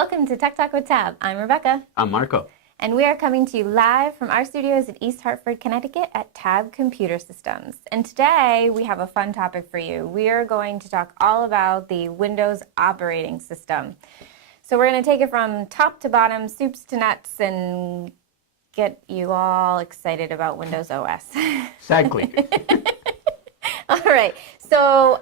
Welcome to Tech Talk with Tab. I'm Rebecca. I'm Marco. And we are coming to you live from our studios in East Hartford, Connecticut at Tab Computer Systems. And today we have a fun topic for you. We are going to talk all about the Windows operating system. So we're going to take it from top to bottom, soups to nuts, and get you all excited about Windows OS. Exactly. All right. So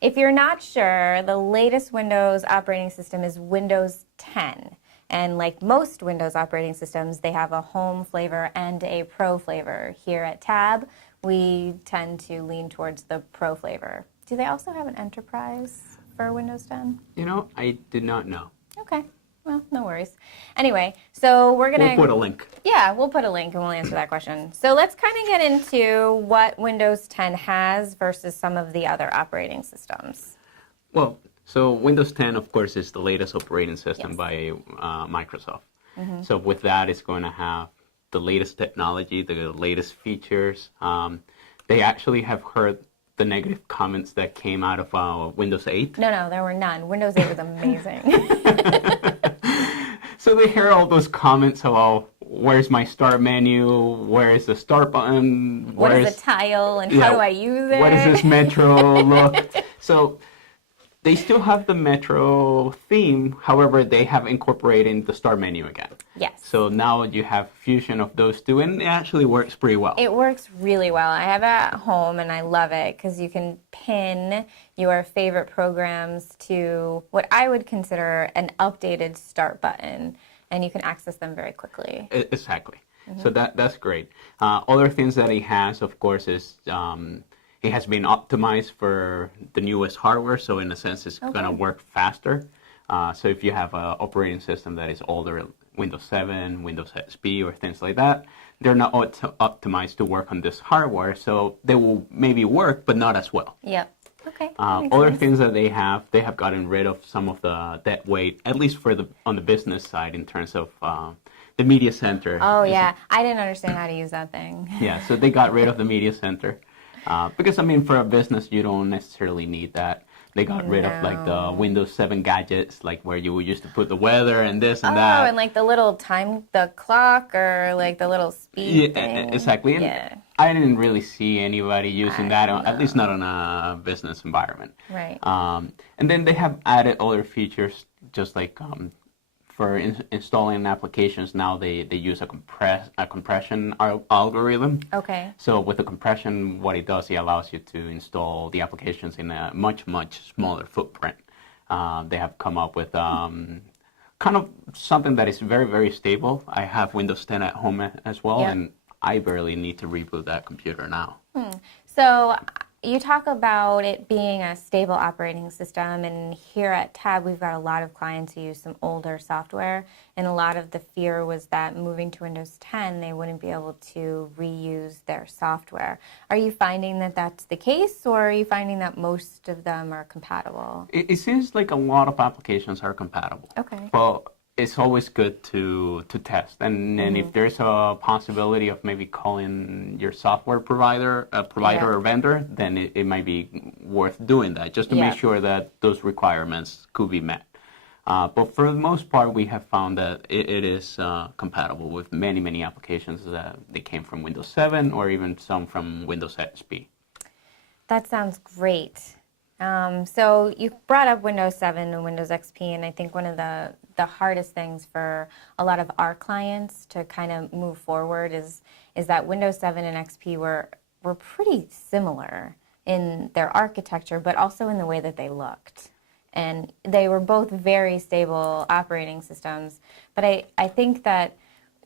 if you're not sure, the latest Windows operating system is Windows 10. And like most Windows operating systems, they have a home flavor and a pro flavor. Here at Tab, we tend to lean towards the pro flavor. Do they also have an enterprise for Windows 10? You know, I did not know. Okay. Well, no worries. Anyway, so we're going to... We'll put a link. Yeah, we'll put a link and we'll answer that question. So let's kind of get into what Windows 10 has versus some of the other operating systems. Well, so Windows 10, of course, is the latest operating system by Microsoft. Mm-hmm. So with that, it's going to have the latest technology, the latest features. They actually have heard the negative comments that came out of Windows 8. No, there were none. Windows 8 was amazing. So they hear all those comments about where's my start menu, where is the start button, what is the tile, and how do I use it? What does this Metro look? So they still have the Metro theme, however, they have incorporated the start menu again. Yes. So now you have fusion of those two, and it actually works pretty well. It works really well. I have it at home, and I love it because you can pin your favorite programs to what I would consider an updated start button, and you can access them very quickly. Exactly. Mm-hmm. So that's great. Other things that it has, of course, is it has been optimized for the newest hardware, so in a sense, it's going to work faster. So if you have an operating system that is older, Windows 7, Windows XP, or things like that, they're not optimized to work on this hardware, so they will maybe work, but not as well. Yep. Okay. Other things that they have gotten rid of some of the dead weight, at least on the business side, in terms of the media center. Oh, yeah. I didn't understand how to use that thing. Yeah, so they got rid of the media center. Because, I mean, for a business, you don't necessarily need that. They got rid of, like, the Windows 7 gadgets, like, where you used to put the weather and this and that. Oh, and, like, the little time, the clock, or, like, the little speed thing. Exactly. And I didn't really see anybody using that, at least not in a business environment. Right. And then they have added other features, just like for installing applications now, they use a compression algorithm. Okay. So with the compression, what it does, it allows you to install the applications in a much smaller footprint. They have come up with kind of something that is very stable. I have Windows 10 at home as well, and I barely need to reboot that computer now. So you talk about it being a stable operating system, and here at Tab, we've got a lot of clients who use some older software, and a lot of the fear was that moving to Windows 10, they wouldn't be able to reuse their software. Are you finding that that's the case, or are you finding that most of them are compatible? It seems like a lot of applications are compatible. Okay. Well, it's always good to test, and if there's a possibility of maybe calling your software provider or vendor, then it might be worth doing that just to make sure that those requirements could be met. But for the most part, we have found that it is compatible with many applications that they came from Windows 7 or even some from Windows XP. That sounds great. So you brought up Windows 7 and Windows XP, and I think one of the hardest things for a lot of our clients to kind of move forward is that Windows 7 and XP were pretty similar in their architecture, but also in the way that they looked. And they were both very stable operating systems. But I think that,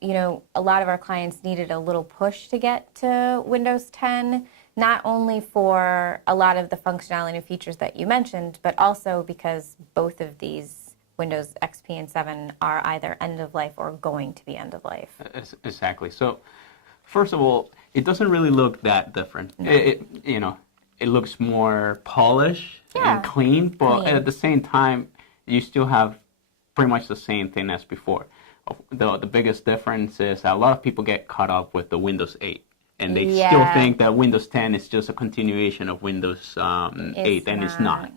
you know, a lot of our clients needed a little push to get to Windows 10, not only for a lot of the functionality and features that you mentioned, but also because both of these Windows XP and 7 are either end of life or going to be end of life. Exactly. So, first of all, it doesn't really look that different. No. It looks more polished and clean, but at the same time, you still have pretty much the same thing as before. The biggest difference is a lot of people get caught up with the Windows 8. And they still think that Windows 10 is just a continuation of Windows 8, and it's not.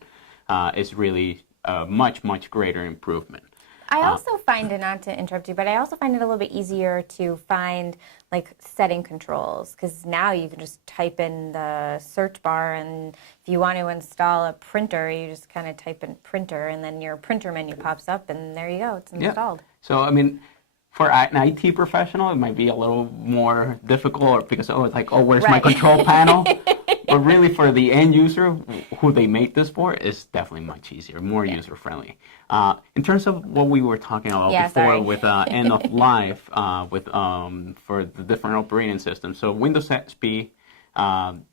It's really a much greater improvement. I also find it, not to interrupt you, but I also find it a little bit easier to find like setting controls, because now you can just type in the search bar, and if you want to install a printer, you just kind of type in printer, and then your printer menu pops up, and there you go, it's installed. So, I mean, for an IT professional, it might be a little more difficult because, it's like, where's my control panel? But really, for the end user, who they make this for, it's definitely much easier, more user-friendly. In terms of what we were talking about before with end of life, for the different operating systems. So Windows XP,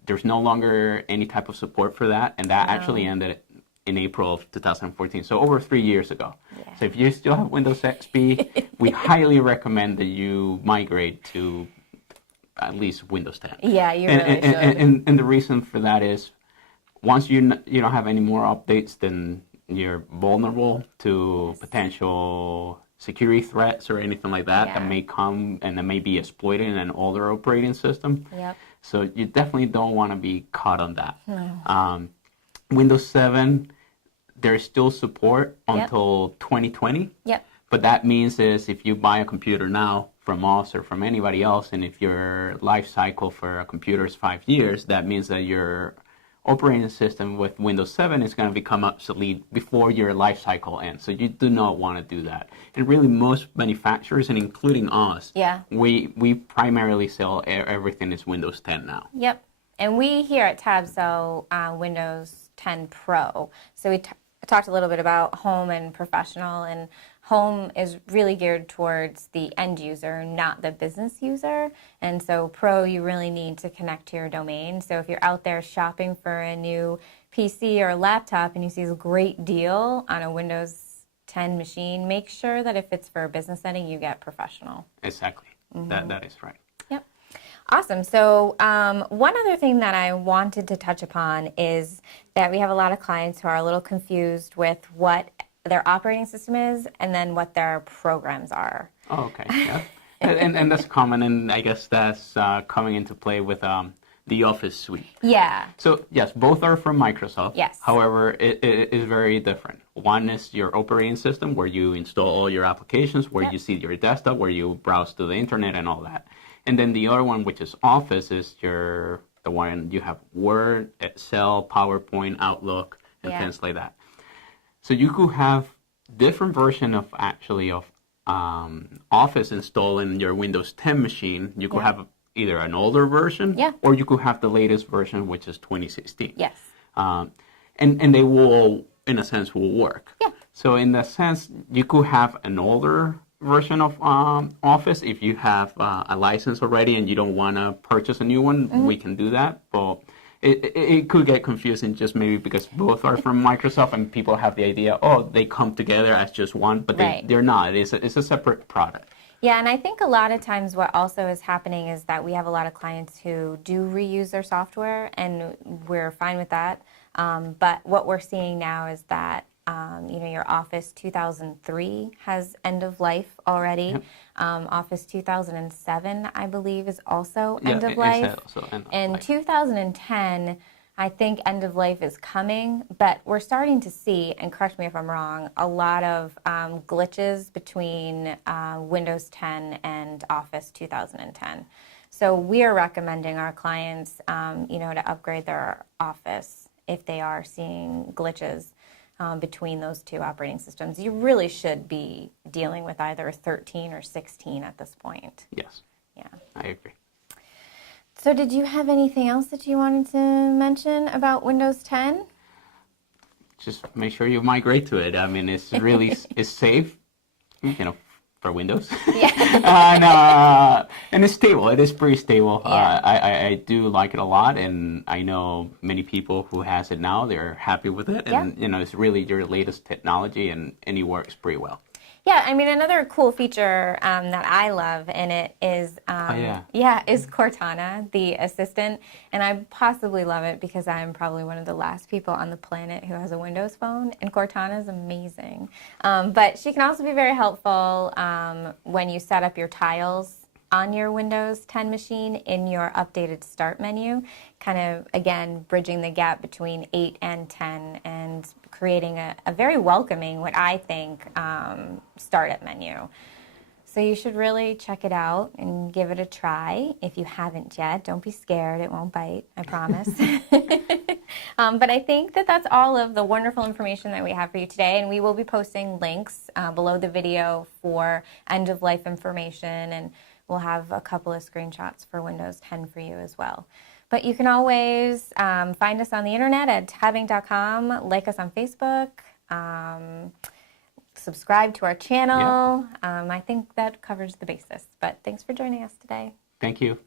there's no longer any type of support for that, and that actually ended in April of 2014, so over 3 years ago. So if you still have Windows XP, we highly recommend that you migrate to at least Windows 10. Yeah, you really should. And the reason for that is, once you don't have any more updates, then you're vulnerable to potential security threats or anything like that that may come and that may be exploited in an older operating system. Yep. So you definitely don't want to be caught on that. Windows 7, there's still support until 2020. Yep. But that means is if you buy a computer now from us or from anybody else, and if your life cycle for a computer is 5 years, that means that your operating system with Windows 7 is going to become obsolete before your life cycle ends. So you do not want to do that. And really, most manufacturers, and including us, we primarily sell everything is Windows 10 now. Yep. And we here at Tab sell Windows 10 Pro. So we talked a little bit about home and professional, and home is really geared towards the end user, not the business user. And so Pro, you really need to connect to your domain. So if you're out there shopping for a new PC or laptop and you see a great deal on a Windows 10 machine, make sure that if it's for a business setting, you get professional. Exactly. That is right. Yep. Awesome. So one other thing that I wanted to touch upon is that we have a lot of clients who are a little confused with what their operating system is and then what their programs are. Oh, okay. Yeah. and that's common, and I guess that's coming into play with the Office suite. Yeah. So, yes, both are from Microsoft. Yes. However, it is very different. One is your operating system, where you install all your applications, where you see your desktop, where you browse to the internet and all that. And then the other one, which is Office, is the one you have Word, Excel, PowerPoint, Outlook, and things like that. So you could have different version of Office installed in your Windows 10 machine. You could have either an older version, or you could have the latest version, which is 2016. Yes. And they will, in a sense, will work. Yeah. So in that sense, you could have an older version of Office if you have a license already and you don't want to purchase a new one. We can do that, but it could get confusing just maybe because both are from Microsoft and people have the idea, they come together as just one, but they're not. It's a separate product. Yeah, and I think a lot of times what also is happening is that we have a lot of clients who do reuse their software, and we're fine with that. But what we're seeing now is that your Office 2003 has end of life already. Yep. Office 2007, I believe, is also end of life. And 2010, I think end of life is coming, but we're starting to see, and correct me if I'm wrong, a lot of glitches between Windows 10 and Office 2010. So we are recommending our clients, to upgrade their Office if they are seeing glitches between those two operating systems. You really should be dealing with either 13 or 16 at this point. Yes. Yeah. I agree. So did you have anything else that you wanted to mention about Windows 10? Just make sure you migrate to it. I mean, it's really it's safe, for Windows. Yeah. And it's stable. It is pretty stable. Yeah. I do like it a lot, and I know many people who has it now. They're happy with it, and it's really your latest technology, and it works pretty well. Yeah, I mean, another cool feature that I love in it is, is Cortana, the assistant. And I possibly love it because I'm probably one of the last people on the planet who has a Windows phone, and Cortana is amazing. But she can also be very helpful when you set up your tiles on your Windows 10 machine in your updated start menu, kind of, again, bridging the gap between 8 and 10 and creating a very welcoming, what I think, startup menu. So you should really check it out and give it a try. If you haven't yet, don't be scared. It won't bite, I promise. But I think that that's all of the wonderful information that we have for you today. And we will be posting links below the video for end-of-life information. And we'll have a couple of screenshots for Windows 10 for you as well. But you can always find us on the internet at tabbing.com, like us on Facebook, subscribe to our channel. I think that covers the basis. But thanks for joining us today. Thank you.